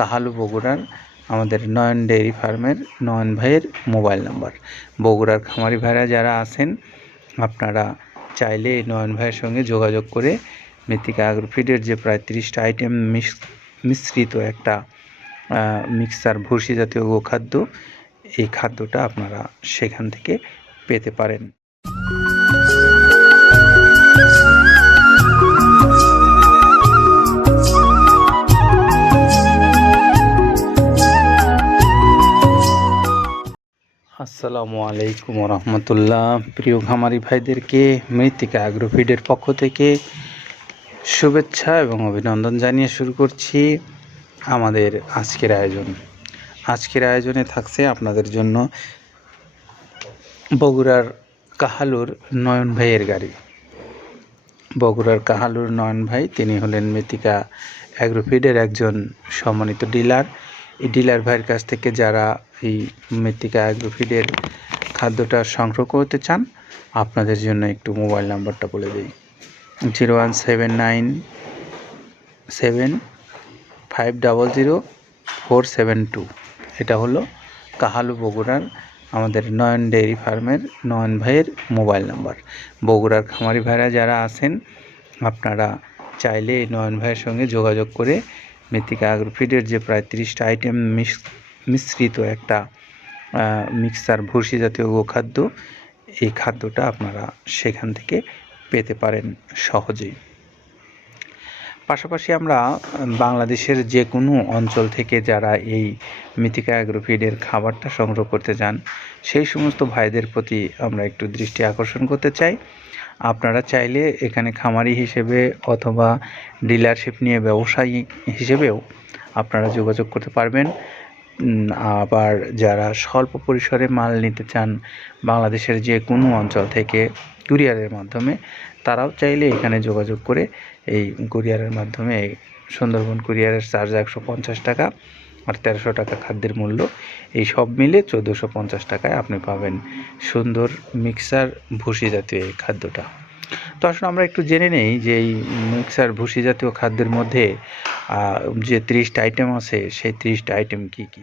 কাহালু বগুড়ার আমাদের নয়ন ডেয়ারি ফার্মের নয়ন ভাইয়ের মোবাইল নাম্বার। বগুড়ার খামারি ভাইরা যারা আছেন, আপনারা চাইলে নয়ন ভাইয়ের সঙ্গে যোগাযোগ করে মৃত্তিকা অ্যাগ্রোফিডের যে প্রায় তিরিশটা আইটেম মিশ্রিত একটা মিক্সার ভুসি জাতীয় গোখাদ্য, এই খাদ্যটা আপনারা সেখান থেকে পেতে পারেন। আসসালামু আলাইকুম রহমতুল্লাহ প্রিয় খামারি ভাইদেরকে, মৃত্তিকা অ্যাগ্রোফিডের পক্ষ থেকে শুভেচ্ছা এবং অভিনন্দন জানিয়ে শুরু করছি আমাদের আজকের আয়োজন। আজকের আয়োজনে থাকছে আপনাদের জন্য বগুড়ার কাহালুর নয়ন ভাইয়ের গাড়ি। বগুড়ার কাহালুর নয়ন ভাই, তিনি হলেন মৃত্তিকা অ্যাগ্রোফিডের একজন সম্মানিত ডিলার ডিলার ভাইয়ের কাছ থেকে যারা এই মৃত্তিকা অ্যাগ্রোফিডের খাদ্যটা সংগ্রহ করতে চান, আপনাদের জন্য একটু মোবাইল নাম্বারটা বলে দিই। Zero one seven nine seven five double zero four seven two. এটা হলো কাহালু বগুড়ার আমাদের নয়ন ডেয়ারি ফার্মের নয়ন ভাইয়ের মোবাইল নাম্বার। বগুড়ার খামারি ভাইরা যারা আছেন, আপনারা চাইলে নয়ন ভাইয়ের সঙ্গে যোগাযোগ করে মৃত্তিকা অ্যাগ্রোফিডের যে প্রায় তিরিশটা আইটেম মিশ্রিত একটা মিক্সার ভুসি জাতীয় গোখাদ্য, এই খাদ্যটা আপনারা সেখান থেকে পেতে পারেন সহজেই। পাশাপাশি আমরা বাংলাদেশের যে কোনো অঞ্চল থেকে যারা এই মৃত্তিকা অ্যাগ্রোফিডের খাবারটা সংগ্রহ করতে চান, সেই সমস্ত ভাইদের প্রতি আমরা একটু দৃষ্টি আকর্ষণ করতে চাই। আপনারা চাইলে এখানে খামারি হিসেবে অথবা ডিলারশিপ নিয়ে ব্যবসায়ী হিসেবেও আপনারা যোগাযোগ করতে পারবেন। আবার যারা স্বল্প পরিসরে মাল নিতে চান বাংলাদেশের যে কোনো অঞ্চল থেকে কুরিয়ারের মাধ্যমে, তারাও চাইলে এখানে যোগাযোগ করে এই কুরিয়ারের মাধ্যমে সুন্দরবন কুরিয়ারের চার্জ একশো পঞ্চাশ টাকা আর তেরোশো টাকা খাদ্যের মূল্য। এই সব মিলে চোদ্দোশো পঞ্চাশ টাকায় আপনি পাবেন সুন্দর মিক্সার ভুসি জাতীয় এই খাদ্যটা। তো আসলে আমরা একটু জেনে নেই যে এই মিক্সার ভুসি জাতীয় খাদ্যের মধ্যে যে ত্রিশটা আইটেম আছে, সেই ত্রিশটা আইটেম কি কি?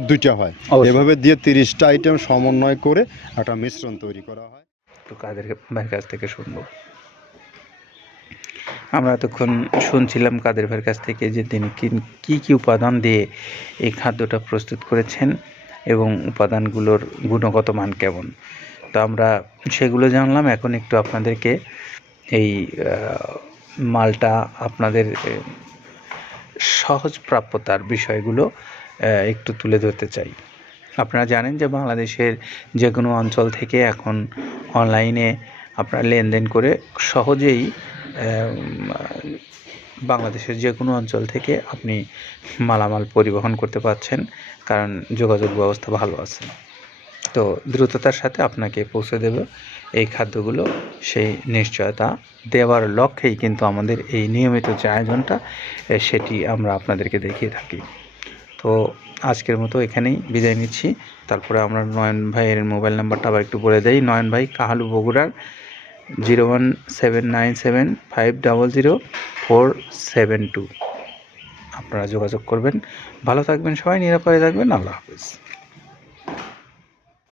দুইটা হয়। এভাবে দিয়ে তিরিশটা আইটেম সমন্বয় করে একটা মিশ্রণ তৈরি করা হয়। একটু কাদের ভাইয়ের কাছ থেকে শুনব? আমরা এতক্ষণ শুনছিলাম কাদের ভাইয়ের কাছ থেকে যে তিনি কি- কি উপাদান দিয়ে এই খাদ্যটা প্রস্তুত করেছেন এবং উপাদানগুলোর গুণগত মান কেমন? তো আমরা সেগুলো জানলাম এখন একটু আপনাদেরকে এই মালটা আপনাদের সহজ প্রাপ্যতার বিষয়গুলো একটু তুলে ধরতে চাই। আপনারা জানেন যে বাংলাদেশের যে কোনো অঞ্চল থেকে এখন অনলাইনে আপনারা লেনদেন করে সহজেই বাংলাদেশের যে কোনো অঞ্চল থেকে আপনি মালামাল পরিবহন করতে পারছেন, কারণ যোগাযোগ ব্যবস্থা ভালো আছে। তো দ্রুততার সাথে আপনাকে পৌঁছে দেবে এই খাদ্যগুলো, সেই নিশ্চয়তা দেওয়ার লক্ষ্যেই কিন্তু আমাদের এই নিয়মিত যে আয়োজনটা, সেটি আমরা আপনাদেরকে দেখিয়ে থাকি। তো আজকের মতো এখানেই বিদায় নিচ্ছি। তারপরে আমরা নয়ন ভাইয়ের মোবাইল নাম্বারটা আবার একটু বলে দেই। নয়ন ভাই, কাহালু বগুড়ার zero one seven nine seven, five double zero, four seven two. আপনারা যোগাযোগ করবেন। ভালো থাকবেন সবাই, নিরাপদে থাকবেন। আল্লাহ হাফিজ।